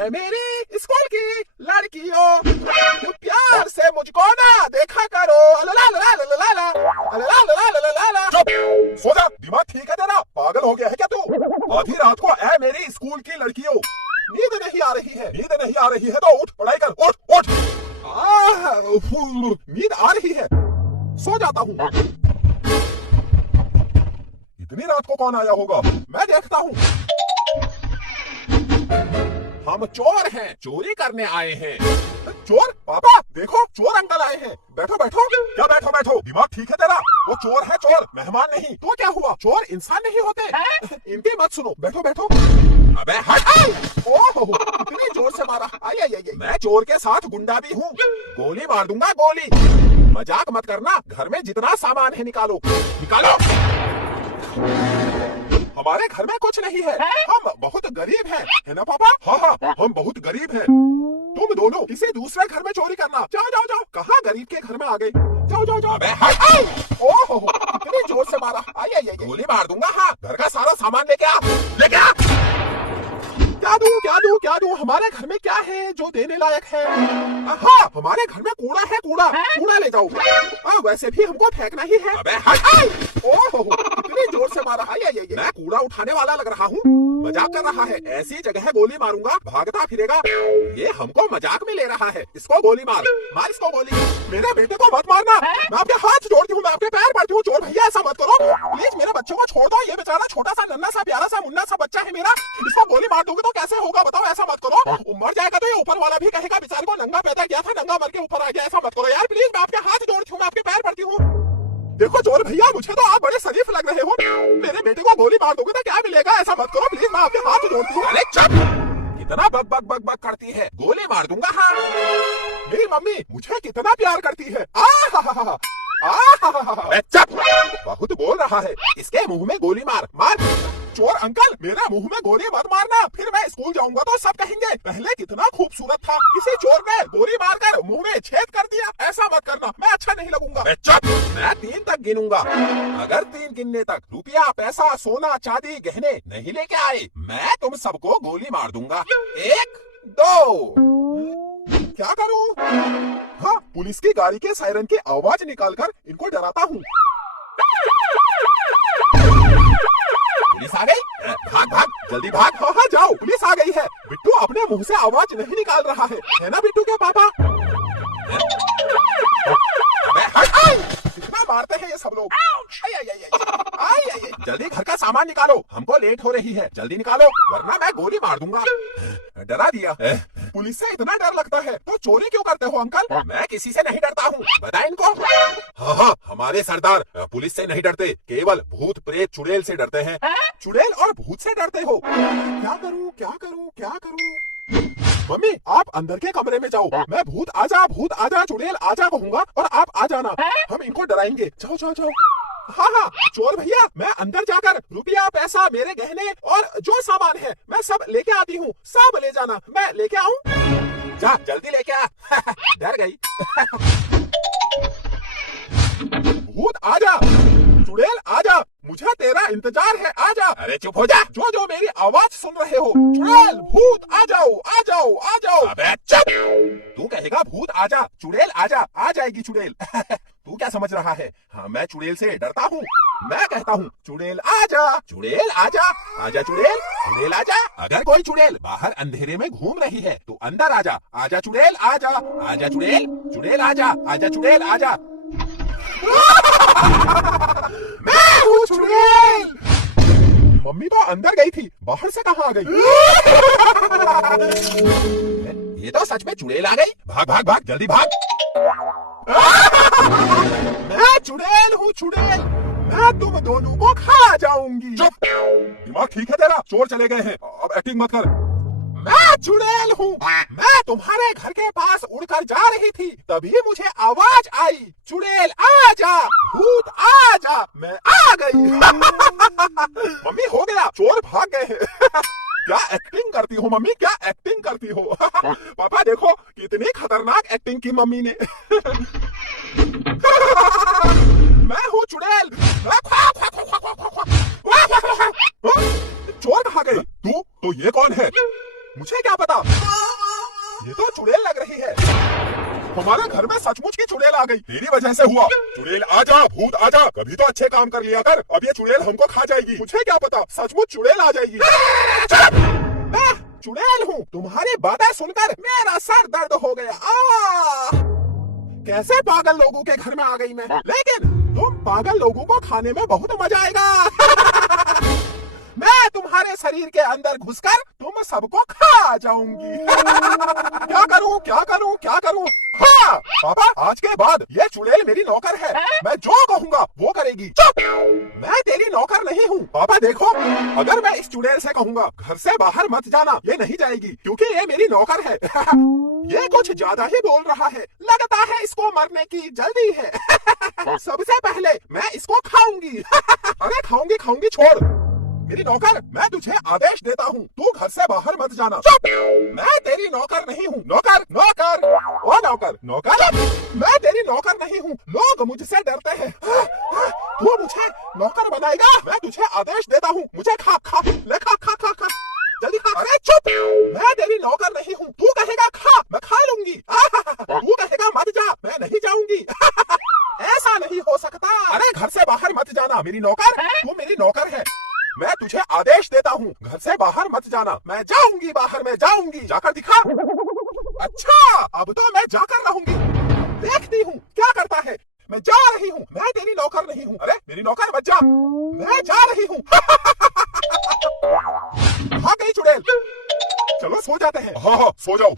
ऐ मेरी स्कूल की लड़कियों, तुम प्यार से मुझको ना देखा करो। सो जा, दिमाग ठीक है तेरा? पागल हो गया है क्या तू? आधी रात को ऐ मेरी स्कूल की लड़कियों, नींद नहीं आ रही है? नींद नहीं आ रही है तो उठ, पढ़ाई कर, उठ उठ। नींद आ रही है, सो जाता हूँ। इतनी रात को कौन आया होगा, मैं देखता हूँ। हम चोर हैं, चोरी करने आए हैं। चोर? पापा देखो, चोर अंकल आए हैं। बैठो बैठो। क्या बैठो बैठो, दिमाग ठीक है तेरा? वो चोर है चोर, मेहमान नहीं। तो क्या हुआ, चोर इंसान नहीं होते? इनकी मत सुनो, बैठो बैठो। अबे हट! ओहो, इतनी जोर से मारा। आई। मैं चोर के साथ गुंडा भी हूँ, गोली मार दूंगा, गोली। मजाक मत करना, घर में जितना सामान है निकालो, निकालो। हमारे घर में कुछ नहीं है, हम बहुत गरीब हैं, है ना पापा? हाँ, हम बहुत गरीब हैं। तुम दोनों किसी दूसरे घर में चोरी करना। जाओ जाओ जाओ, कहाँ गरीब के घर में आ गए? जाओ जाओ जाओ। अबे हट! ओहो, कितनी जोर से मारा। आई, गोली मार दूंगा। हाँ, घर का सारा सामान लेके आ, लेके आ। क्या दूं? हमारे घर में क्या है जो देने लायक है? हाँ, हमारे घर में कूड़ा है, कूड़ा ले जाओ। वैसे भी हमको फेंकना ही है। अबे हट! ओहो, कितनी जोर से मारा। आई, मैं कूड़ा उठाने वाला लग रहा हूँ? मजाक कर रहा है, ऐसी जगह गोली मारूंगा, भागता फिरेगा। ये हमको मजाक में ले रहा है। इसको गोली मार इसको गोली। मेरे बेटे को मत मारना, मैं आपके हाथ जोड़ती हूँ, मैं आपके पैर पड़ती हूँ। चोर भैया ऐसा मत करो प्लीज, मेरे बच्चों को छोड़ दो। ये बेचारा छोटा सा नन्हा सा प्यारा सा मुन्ना सा बच्चा है मेरा, इसको गोली मार दोगे तो कैसे होगा बताओ? ऐसा मत करो, मर जाएगा तो ये ऊपर वाला भी कहेगा बेचारे को नंगा पैदा किया था, नंगा मर के ऊपर आ गया। ऐसा मत करो यार प्लीज, मैं आपके हाथ जोड़ती हूँ, मैं आपके पैर पड़ती हूँ। देखो चोर भैया, मुझे तो आप बड़े शरीफ लग रहे हो, मेरे बेटे को गोली मार दोगे तो क्या मिलेगा? ऐसा मत करो प्लीज, मैं आपके हाथ जोड़ती हूँ। अरे चुप, कितना बक करती है, गोली मार दूंगा। हाँ, मेरी मम्मी मुझे कितना प्यार करती है। चुप, बहुत बोल रहा है, इसके मुंह में गोली मार। चोर अंकल, मेरे मुंह में गोली मत मारना, फिर मैं स्कूल जाऊंगा तो सब कहेंगे पहले कितना खूबसूरत था, किसी चोर ने गोली मारकर मुंह में छेद कर दिया। ऐसा मत करना, मैं अच्छा नहीं लगूंगा। चुप, मैं 3 तक गिनूंगा, अगर 3 गिनने तक रुपया, पैसा, सोना, चांदी, गहने नहीं लेके आए, मैं तुम सबको गोली मार दूंगा। 1, 2। क्या करूं? हाँ, पुलिस की गाड़ी के सायरन की आवाज निकालकर इनको डराता हूँ। पुलिस आ गई, भाग जल्दी भाग। हाँ, जाओ, पुलिस आ गई है। बिट्टू अपने मुंह से आवाज नहीं निकाल रहा है ना बिट्टू के पापा? कितना मारते हैं ये सब लोग। आई, जल्दी घर का सामान निकालो, हमको लेट हो रही है, जल्दी निकालो वरना मैं गोली मार दूंगा। डरा दिया। पुलिस से इतना डर लगता है तो चोरी क्यों करते हो अंकल? मैं किसी से नहीं डरता हूँ, बता इनको। हाँ, हमारे सरदार पुलिस से नहीं डरते, केवल भूत प्रेत चुड़ैल से डरते हैं। चुड़ैल और भूत से डरते हो? क्या करूँ? मम्मी आप अंदर के कमरे में जाओ, मैं भूत आजा चुड़ैल आजा कहूँगा और आप आ जाना, हम इनको डराएंगे। जाओ। हाँ, चोर भैया, मैं अंदर जाकर रुपया, पैसा, मेरे गहने और जो सामान है मैं सब लेके आती हूँ, सब ले जाना। मैं लेके आऊँ? जा जल्दी लेके आ। डर गई। भूत आजा, चुड़ैल आजा, मुझे तेरा इंतजार है, आजा। अरे चुप हो जा, जो मेरी आवाज सुन रहे हो, चुड़ैल भूत आ जाओ। अबे चुप, तू कहेगा भूत आजा, चुड़ैल आजा, आ जाएगी चुड़ैल। तू क्या समझ रहा है? हाँ, मैं चुड़ैल से डरता हूँ, मैं कहता हूँ चुड़ैल आजा, आजा चुड़ैल आजा। अगर कोई चुड़ैल बाहर अंधेरे में घूम रही है तो अंदर आजा चुड़ैल आजा चुड़ैल आजा चुड़ैल आजा। मैं हूँ चुड़ैल। मम्मी तो अंदर गई थी, बाहर से कहाँ आ गई? ये तो सच में चुड़ैल आ गई। भाग जल्दी भाग। मैं चुड़ैल हूँ, मैं तुम दोनों को खा जाऊंगी। चुप, दिमाग ठीक है तेरा? चोर चले गए हैं, अब एक्टिंग मत कर। मैं चुड़ैल हूँ, मैं तुम्हारे घर के पास उड़कर जा रही थी, तभी मुझे आवाज आई, चुड़ैल आजा, भूत आजा, मैं आ गई। मम्मी हो गया, चोर भाग गए हैं। क्या एक्टिंग करती हो मम्मी, क्या एक्टिंग करती हो? पापा देखो कितनी खतरनाक एक्टिंग की मम्मी ने। मैं हूँ चुड़ैल। चोर कहाँ गए? तू तो ये कौन है? मुझे क्या पता। आ गई, तेरी वजह से हुआ। चुड़ैल आजा, भूत आजा, कभी तो अच्छे काम कर लिया कर, अब ये चुड़ैल हमको खा जाएगी। मुझे क्या पता, सचमुच चुड़ैल आ जाएगी। मैं चुड़ैल हूँ, तुम्हारी बातें सुनकर मेरा सर दर्द हो गया। कैसे पागल लोगों के घर में आ गई मैं, लेकिन तुम पागल लोगों को खाने में बहुत मजा आएगा। मैं तुम्हारे शरीर के अंदर घुसकर तुम सबको खा जाऊंगी। क्या करूं क्या करूं क्या करूं? हाँ पापा, आज के बाद ये चुड़ैल मेरी नौकर है, मैं जो कहूंगा वो करेगी। चुप, मैं तेरी नौकर नहीं हूँ। पापा देखो, अगर मैं इस चुड़ैल से कहूंगा घर से बाहर मत जाना, ये नहीं जाएगी क्योंकि ये मेरी नौकर है। ये कुछ ज्यादा ही बोल रहा है, लगता है इसको मरने की जल्दी है। सबसे पहले मैं इसको खाऊंगी। अरे खाऊंगी खाऊंगी छोड़, मेरी नौकर, मैं तुझे आदेश देता हूँ, तू घर से बाहर मत जाना। चुप, मैं तेरी नौकर नहीं हूँ। नौकर नौकर, ओ नौकर नौकर, मैं तेरी नौकर नहीं हूँ, लोग मुझसे डरते हैं। तू मुझे नौकर बनाएगा? मैं तुझे आदेश देता हूँ, मुझे खा खा ले, खा खा खा खा, जल्दी खा। अरे चुप, मैं तेरी नौकर नहीं हूँ, तू कहेगा खा, मैं खा लूंगी। तू कहेगा मत जा, मैं नहीं जाऊंगी। ऐसा नहीं हो सकता। अरे घर से बाहर मत जाना मेरी नौकर, तू मेरी नौकर है, मैं तुझे आदेश देता हूँ, घर से बाहर मत जाना। मैं जाऊंगी बाहर, मैं जाऊंगी, जाकर दिखा। अच्छा, अब तो मैं जाकर रहूंगी, देखती हूँ क्या करता है। मैं जा रही हूँ, मैं तेरी नौकर नहीं हूँ। अरे मेरी नौकर मत जा, मैं जा रही हूँ। भाग गई चुड़ैल। चलो सो जाते हैं। हाँ हाँ सो जाओ।